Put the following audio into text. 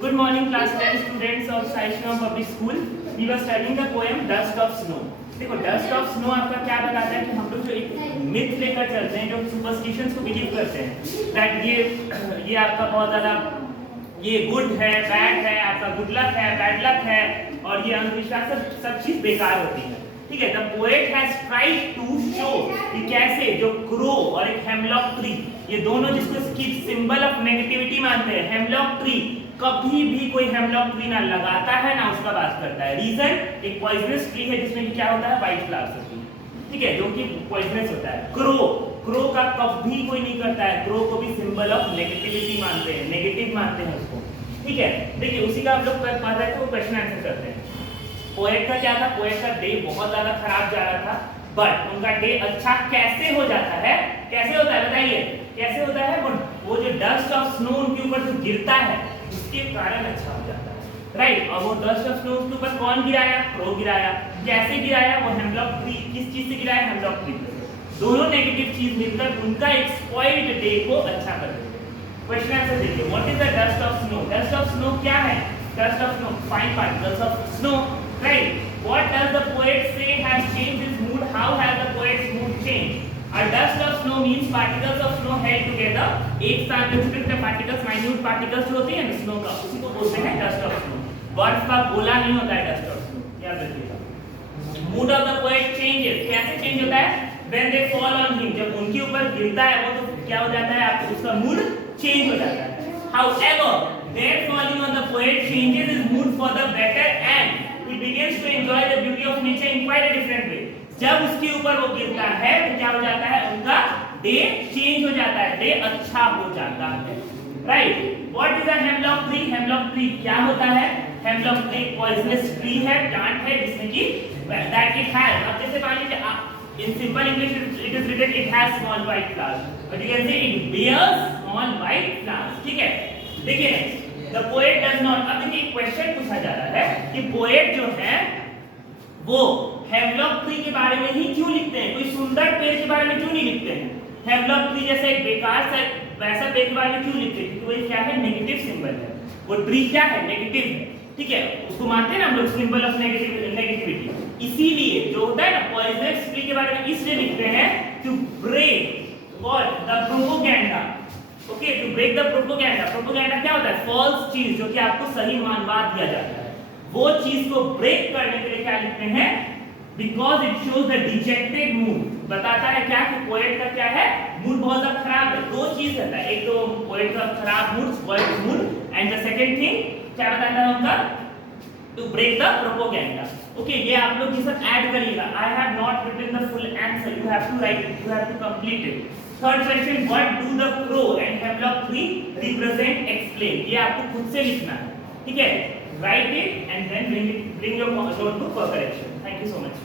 Good morning, class 10 students of Saishnav Public School. We were studying the poem Dust of Snow. देखो dust of snow आपका क्या बताता है कि हम लोग जो एक मिथ लेकर चलते हैं, जो सुपरस्टिशंस को बिलीव करते हैं दैट ये आपका बहुत ज्यादा ये गुड है, बैड है, आपका गुड लक है, बैड लक है, और ये अंधविश्वास सब चीज बेकार होती है। ठीक है, the poet has tried to show कि कैसे जो क्रो और एक हेमलॉक ट्री, ये दोनों जिसको सिंबल ऑफ नेगेटिविटी मानते हैं, हेमलॉक ट्री कभी भी कोई हेमलॉक ट्री ना लगाता है ना उसका बात करता है। रीजन, एक पॉइजनस ट्री है जिसमें कि क्या होता है, व्हाइट फ्लावर्स होती है। ठीक है, जो कि पॉइजनस होता है। क्रो का कभी कोई नहीं करता है, क्रो को भी सिंबल ऑफ नेगेटिविटी मानते हैं, नेगेटिव मानते हैं उसको। ठीक है, देखिए उसी का हम लोग पढ़ रहे थे, वो क्वेश्चन आंसर करते हैं। पोएट का क्या था, पोएट का डे बहुत ज्यादा खराब जा रहा था, बट उनका डे अच्छा कैसे हो जाता है, कैसे होता है बताइए, कैसे होता है? वो जो डस्ट ऑफ स्नो उनके ऊपर जो गिरता है उसके कारण अच्छा हो जाता है, राइट। और वो डस्ट ऑफ स्नो के ऊपर कौन गिराया? क्रो गिराया। कैसे गिराया? वो हेमलॉक ट्री, किस चीज से गिराया? हेमलॉक ट्री से। दोनों नेगेटिव चीज मिलकर उनका एक स्पॉइल्ड डे को अच्छा कर देते हैं। क्वेश्चन आंसर देखिए, what is the dust of snow? Dust of snow क्या है? Dust of snow, fine particles of snow, right. What does the poet say has changed his mood? How has the poet's mood changed? A dust of snow means particles of snow held together, एक साथ में छोटे-छोटे particles, minute particles जो होते हैं ना snow का, उसी को बोलते हैं dust of snow। बर्फ का गोला नहीं होता है dust of snow, याद रखिएगा। Mood of the poet changes, कैसे change होता है? When they fall on him, जब उनके ऊपर गिरता है वो तो क्या हो जाता है, आपको उसका mood change हो जाता है। However, their falling on the poet changes his mood for the better and he begins to enjoy the beauty of nature in quite a different way। जब उसके ऊपर वो गिरता है तो क्या हो जाता है, उनका डे चेंज हो जाता है, डे अच्छा हो जाता है, right. What is a hemlock tree? Hemlock tree क्या होता है? हेमलॉक ट्री पॉइजनस ट्री है, प्लांट है जिसमें कि दैट इट हैज, अब जैसे मान लीजिए in simple English it is written it has small white flowers, but you can say it bears small white flowers. ठीक है, देखिए next, the poet does not, अब देखिए क्वेश्चन पूछा जा रहा है कि पोएट जो है वो हेमलॉक ट्री के बारे में ही क्यों लिखते हैं, कोई सुंदर पेड़ के बारे में क्यों नहीं लिखते हैं? हेमलॉक ट्री जैसा एक बेकार सा वैसा पेड़ के बारे में क्यों लिखते हैं? क्योंकि वो क्या है, नेगेटिव सिंबल है, वो ट्री क्या है, नेगेटिव है। ठीक है, उसको मानते हैं ना हम लोग सिंबल ऑफ नेगेटिविटी। इसीलिए जो होता है ना पॉइजनस ट्री के बारे में इसलिए लिखते हैं to break what the propaganda. Okay, to break the propaganda. Propaganda क्या होता है? फॉल्स चीज जो कि आपको सही मानवा दिया जाता है, वो चीज को ब्रेक करने के लिए क्या लिखते हैं? Because it shows the dejected mood, बताता है क्या कि पोएट का क्या है, मूड बहुत ज्यादा खराब है। दो चीज रहता है, एक तो पोएट का खराब मूड, spoiled mood, and the second thing क्या बताता है उनका, to break the propaganda. Okay, ये आप लोग ये सब ऐड करिएगा। I have not written the full answer, you have to write it, you have to complete it. Third question, what do the crow and hemlock tree represent, explain, ये आपको खुद से लिखना है। ठीक है, write it and then bring your notebook for correction. Thank you so much.